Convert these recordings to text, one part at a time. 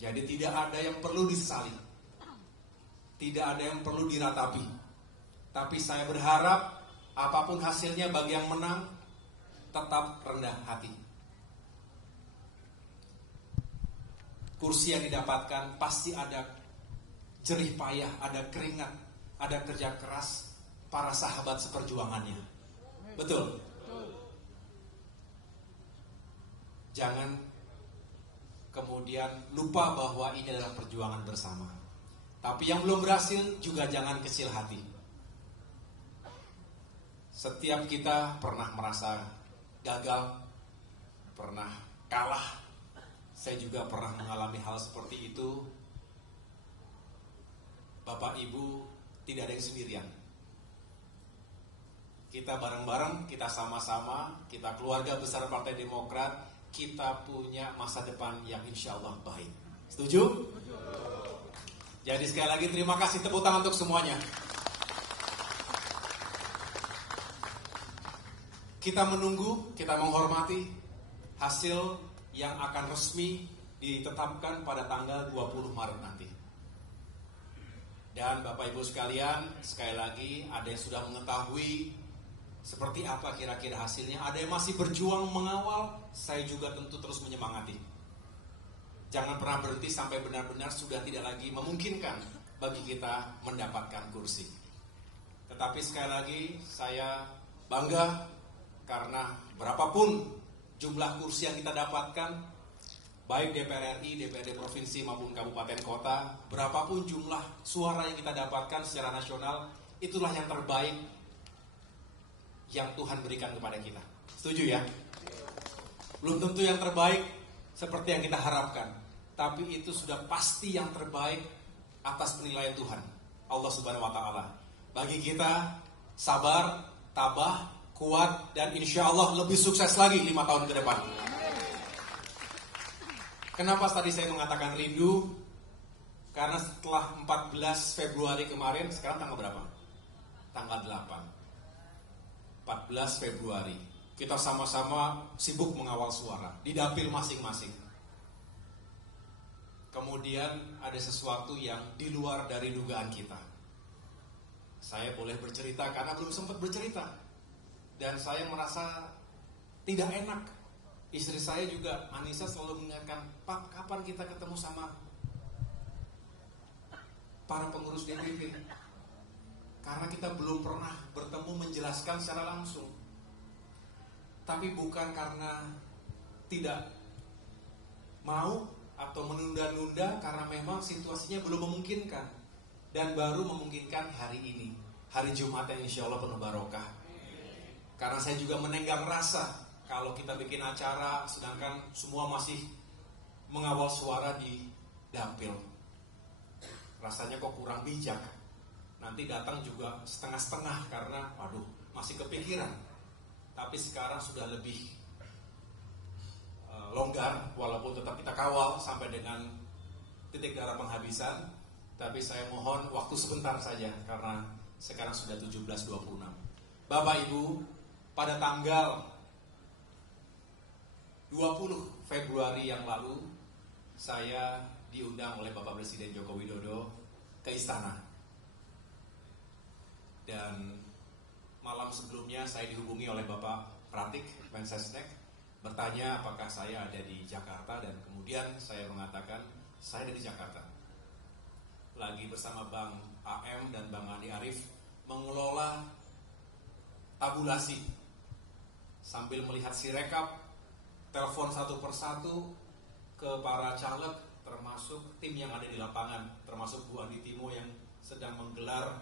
Jadi tidak ada yang perlu disesali, tidak ada yang perlu diratapi. Tapi saya berharap apapun hasilnya bagi yang menang, tetap rendah hati. Kursi yang didapatkan pasti ada jerih payah, ada keringat, ada kerja keras para sahabat seperjuangannya. Betul? Jangan kemudian lupa bahwa ini adalah perjuangan bersama. Tapi yang belum berhasil juga jangan kecil hati. Setiap kita pernah merasa gagal, pernah kalah. Saya juga pernah mengalami hal seperti itu. Bapak Ibu, tidak ada yang sendirian. Kita bareng-bareng, kita sama-sama, kita keluarga besar Partai Demokrat, kita punya masa depan yang insya Allah baik. Setuju? Jadi sekali lagi terima kasih, tepuk tangan untuk semuanya. Kita menunggu, kita menghormati hasil yang akan resmi ditetapkan pada tanggal 20 Maret nanti. Dan Bapak Ibu sekalian, sekali lagi ada yang sudah mengetahui seperti apa kira-kira hasilnya. Ada yang masih berjuang mengawal, saya juga tentu terus menyemangati. Jangan pernah berhenti sampai benar-benar sudah tidak lagi memungkinkan bagi kita mendapatkan kursi. Tetapi sekali lagi saya bangga karena berapapun jumlah kursi yang kita dapatkan, baik DPR RI, DPRD Provinsi maupun Kabupaten Kota, berapapun jumlah suara yang kita dapatkan secara nasional, itulah yang terbaik yang Tuhan berikan kepada kita. Setuju ya? Belum tentu yang terbaik seperti yang kita harapkan, tapi itu sudah pasti yang terbaik atas penilaian Tuhan, Allah Subhanahu wa Ta'ala. Bagi kita, sabar, tabah, kuat, dan insya Allah lebih sukses lagi 5 tahun ke depan. Kenapa tadi saya mengatakan rindu? Karena setelah 14 Februari kemarin, sekarang tanggal berapa? Tanggal 8. 14 Februari. Kita sama-sama sibuk mengawal suara di dapil masing-masing. Kemudian ada sesuatu yang di luar dari dugaan kita. Saya boleh bercerita karena belum sempat bercerita. Dan saya merasa tidak enak. Istri saya juga, Anissa, selalu mengingatkan, Pak, kapan kita ketemu sama para pengurus DPP? Karena kita belum pernah bertemu menjelaskan secara langsung. Tapi bukan karena tidak mau atau menunda-nunda, karena memang situasinya belum memungkinkan. Dan baru memungkinkan hari ini, hari Jumat yang insya Allah penuh barokah. Karena saya juga menenggang rasa kalau kita bikin acara sedangkan semua masih mengawal suara di dapil. Rasanya kok kurang bijak. Nanti datang juga setengah-setengah karena waduh, masih kepikiran. Tapi sekarang sudah lebih longgar, walaupun tetap kita kawal sampai dengan titik darah penghabisan. Tapi saya mohon waktu sebentar saja karena sekarang sudah 17.26. Bapak Ibu, pada tanggal 20 Februari yang lalu, saya diundang oleh Bapak Presiden Joko Widodo ke istana. Dan malam sebelumnya saya dihubungi oleh Bapak Pratik, Mensesnek, bertanya apakah saya ada di Jakarta, dan kemudian saya mengatakan saya ada di Jakarta. Lagi bersama Bang AM dan Bang Andi Arief mengelola tabulasi sambil melihat sirekap, telepon satu persatu ke para caleg, termasuk tim yang ada di lapangan, termasuk Bu Andi Timo yang sedang menggelar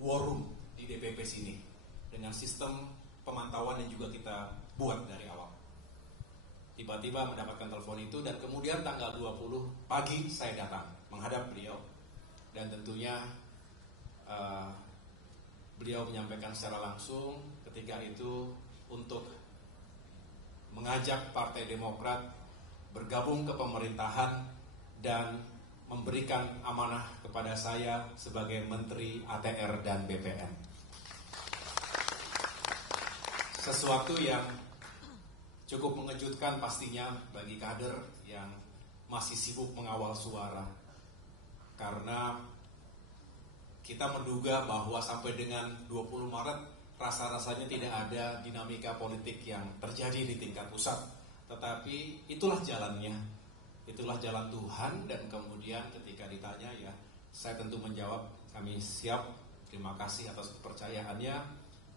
war room di DPP sini dengan sistem pemantauan yang juga kita buat dari awal. Tiba-tiba mendapatkan telepon itu, dan kemudian tanggal 20 pagi saya datang menghadap beliau, dan tentunya beliau menyampaikan secara langsung ketika itu untuk mengajak Partai Demokrat bergabung ke pemerintahan dan memberikan amanah kepada saya sebagai Menteri ATR dan BPN. Sesuatu yang cukup mengejutkan pastinya bagi kader yang masih sibuk mengawal suara. Karena kita menduga bahwa sampai dengan 20 Maret rasa-rasanya tidak ada dinamika politik yang terjadi di tingkat pusat. Tetapi itulah jalannya, itulah jalan Tuhan. Dan kemudian ketika ditanya, ya saya tentu menjawab, kami siap, terima kasih atas kepercayaannya.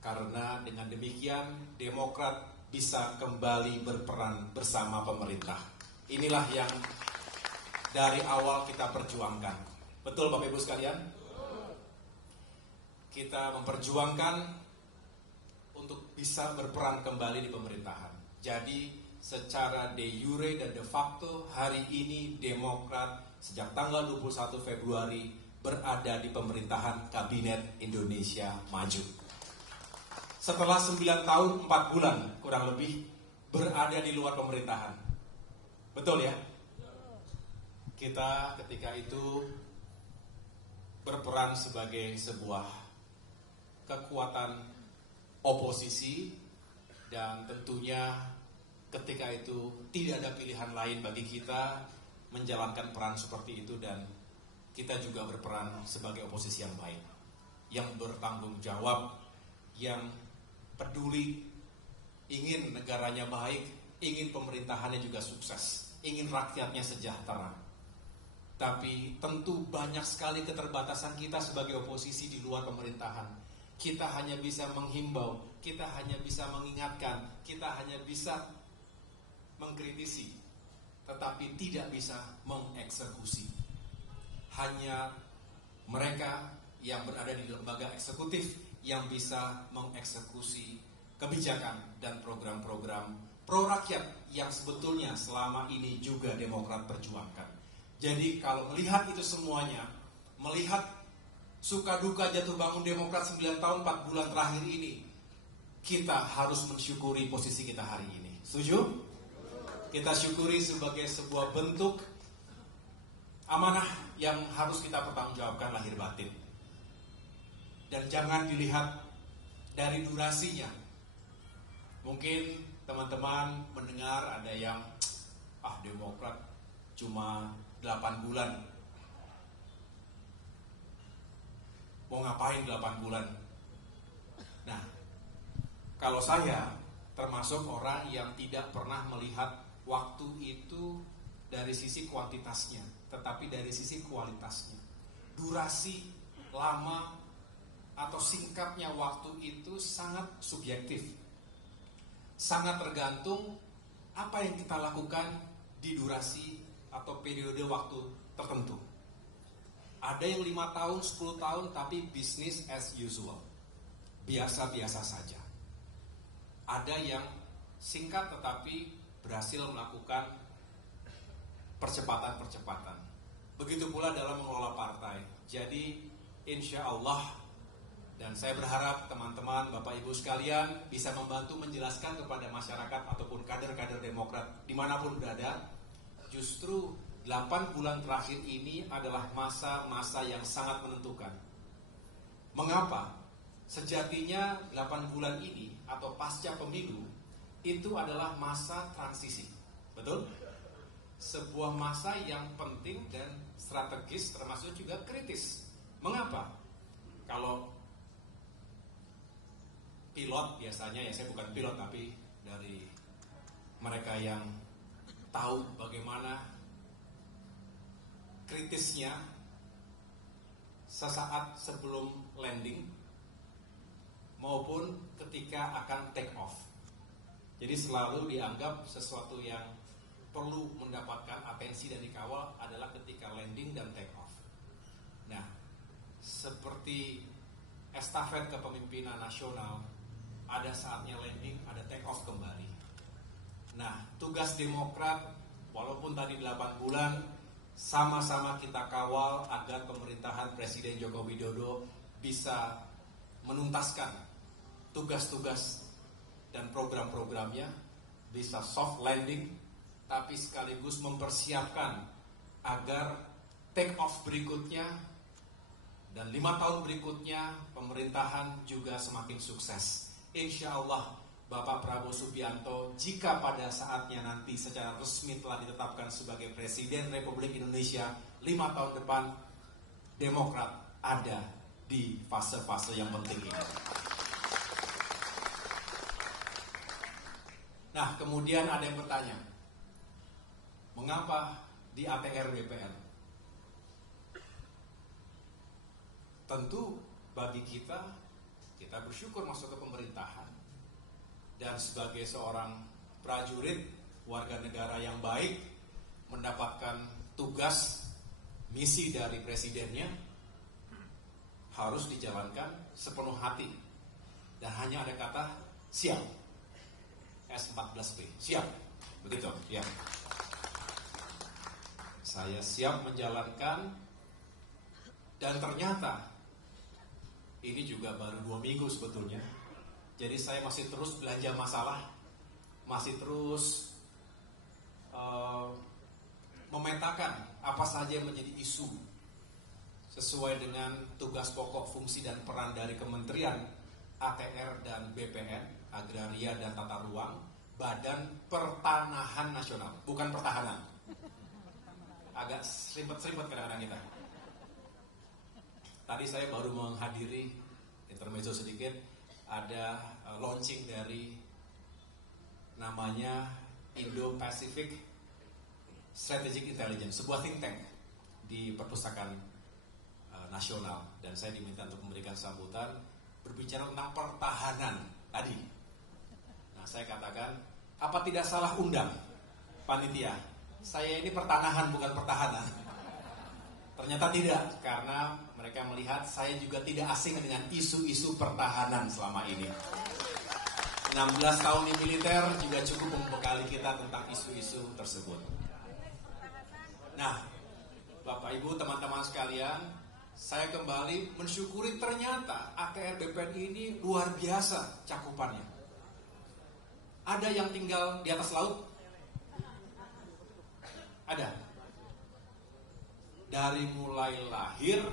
Karena dengan demikian Demokrat bisa kembali berperan bersama pemerintah. Inilah yang dari awal kita perjuangkan. Betul Bapak Ibu sekalian? Kita memperjuangkan untuk bisa berperan kembali di pemerintahan. Jadi secara de jure dan de facto hari ini Demokrat sejak tanggal 21 Februari berada di pemerintahan Kabinet Indonesia Maju. Setelah 9 tahun 4 bulan kurang lebih berada di luar pemerintahan. Betul ya? Kita ketika itu berperan sebagai sebuah kekuatan oposisi, dan tentunya ketika itu tidak ada pilihan lain bagi kita menjalankan peran seperti itu, dan kita juga berperan sebagai oposisi yang baik, yang bertanggung jawab, yang peduli, ingin negaranya baik, ingin pemerintahannya juga sukses, ingin rakyatnya sejahtera. Tapi tentu banyak sekali keterbatasan kita sebagai oposisi di luar pemerintahan. Kita hanya bisa menghimbau, kita hanya bisa mengingatkan, kita hanya bisa mengkritisi, tetapi tidak bisa mengeksekusi. Hanya mereka yang berada di lembaga eksekutif yang bisa mengeksekusi kebijakan dan program-program pro rakyat yang sebetulnya selama ini juga Demokrat perjuangkan. Jadi kalau melihat itu semuanya, melihat suka duka jatuh bangun Demokrat 9 tahun 4 bulan terakhir ini, kita harus mensyukuri posisi kita hari ini. Setuju? Kita syukuri sebagai sebuah bentuk amanah yang harus kita pertanggungjawabkan lahir batin. Dan jangan dilihat dari durasinya. Mungkin teman-teman mendengar ada yang Demokrat cuma 8 bulan. Mau ngapain 8 bulan? Nah, kalau saya termasuk orang yang tidak pernah melihat waktu itu dari sisi kuantitasnya, tetapi dari sisi kualitasnya. Durasi lama atau singkatnya waktu itu sangat subjektif. Sangat tergantung apa yang kita lakukan di durasi atau periode waktu tertentu. Ada yang 5 tahun, 10 tahun, tapi business as usual. Biasa-biasa saja. Ada yang singkat tetapi berhasil melakukan percepatan-percepatan. Begitu pula dalam mengelola partai. Jadi insya Allah, dan saya berharap teman-teman, Bapak Ibu sekalian bisa membantu menjelaskan kepada masyarakat ataupun kader-kader Demokrat dimanapun berada, justru 8 bulan terakhir ini adalah masa-masa yang sangat menentukan. Mengapa? Sejatinya 8 bulan ini atau pasca pemilu itu adalah masa transisi. Betul? Sebuah masa yang penting dan strategis, termasuk juga kritis. Mengapa? Kalau pilot biasanya, ya saya bukan pilot tapi dari mereka yang tahu bagaimana kritisnya sesaat sebelum landing maupun ketika akan take off. Jadi selalu dianggap sesuatu yang perlu mendapatkan atensi dan dikawal adalah ketika landing dan take off. Nah, seperti estafet kepemimpinan nasional, ada saatnya landing, ada take off kembali. Nah, tugas Demokrat, walaupun tadi 8 bulan, sama-sama kita kawal agar pemerintahan Presiden Joko Widodo bisa menuntaskan tugas-tugas dan program-programnya, bisa soft landing, tapi sekaligus mempersiapkan agar take off berikutnya dan 5 tahun berikutnya pemerintahan juga semakin sukses. Insya Allah Bapak Prabowo Subianto jika pada saatnya nanti secara resmi telah ditetapkan sebagai Presiden Republik Indonesia 5 tahun depan, Demokrat ada di fase-fase yang penting ini. Nah, kemudian ada yang bertanya, mengapa di ATR BPN? Tentu bagi kita bersyukur masuk ke pemerintahan. Dan sebagai seorang prajurit, warga negara yang baik, mendapatkan tugas, misi dari presidennya, harus dijalankan sepenuh hati. Dan hanya ada kata siap. S14B, siap. Begitu, ya. Saya siap menjalankan, dan ternyata ini juga baru 2 minggu sebetulnya. Jadi saya masih terus belanja masalah, masih terus memetakan apa saja yang menjadi isu sesuai dengan tugas pokok, fungsi, dan peran dari Kementerian ATR dan BPN, Agraria dan Tata Ruang, Badan Pertanahan Nasional, bukan pertahanan. Agak seribet-seribet kadang-kadang kita. Tadi saya baru menghadiri, intermezzo sedikit, ada launching dari namanya Indo-Pacific Strategic Intelligence, sebuah think tank di Perpustakaan Nasional, dan saya diminta untuk memberikan sambutan berbicara tentang pertahanan tadi. Nah, saya katakan, apa tidak salah undang panitia? Saya ini pertanahan bukan pertahanan. Ternyata tidak, karena mereka melihat saya juga tidak asing dengan isu-isu pertahanan selama ini. 16 tahun di militer juga cukup membekali kita tentang isu-isu tersebut. Nah, Bapak Ibu, teman-teman sekalian, saya kembali mensyukuri ternyata ATR BPN ini luar biasa cakupannya. Ada yang tinggal di atas laut? Ada. Dari mulai lahir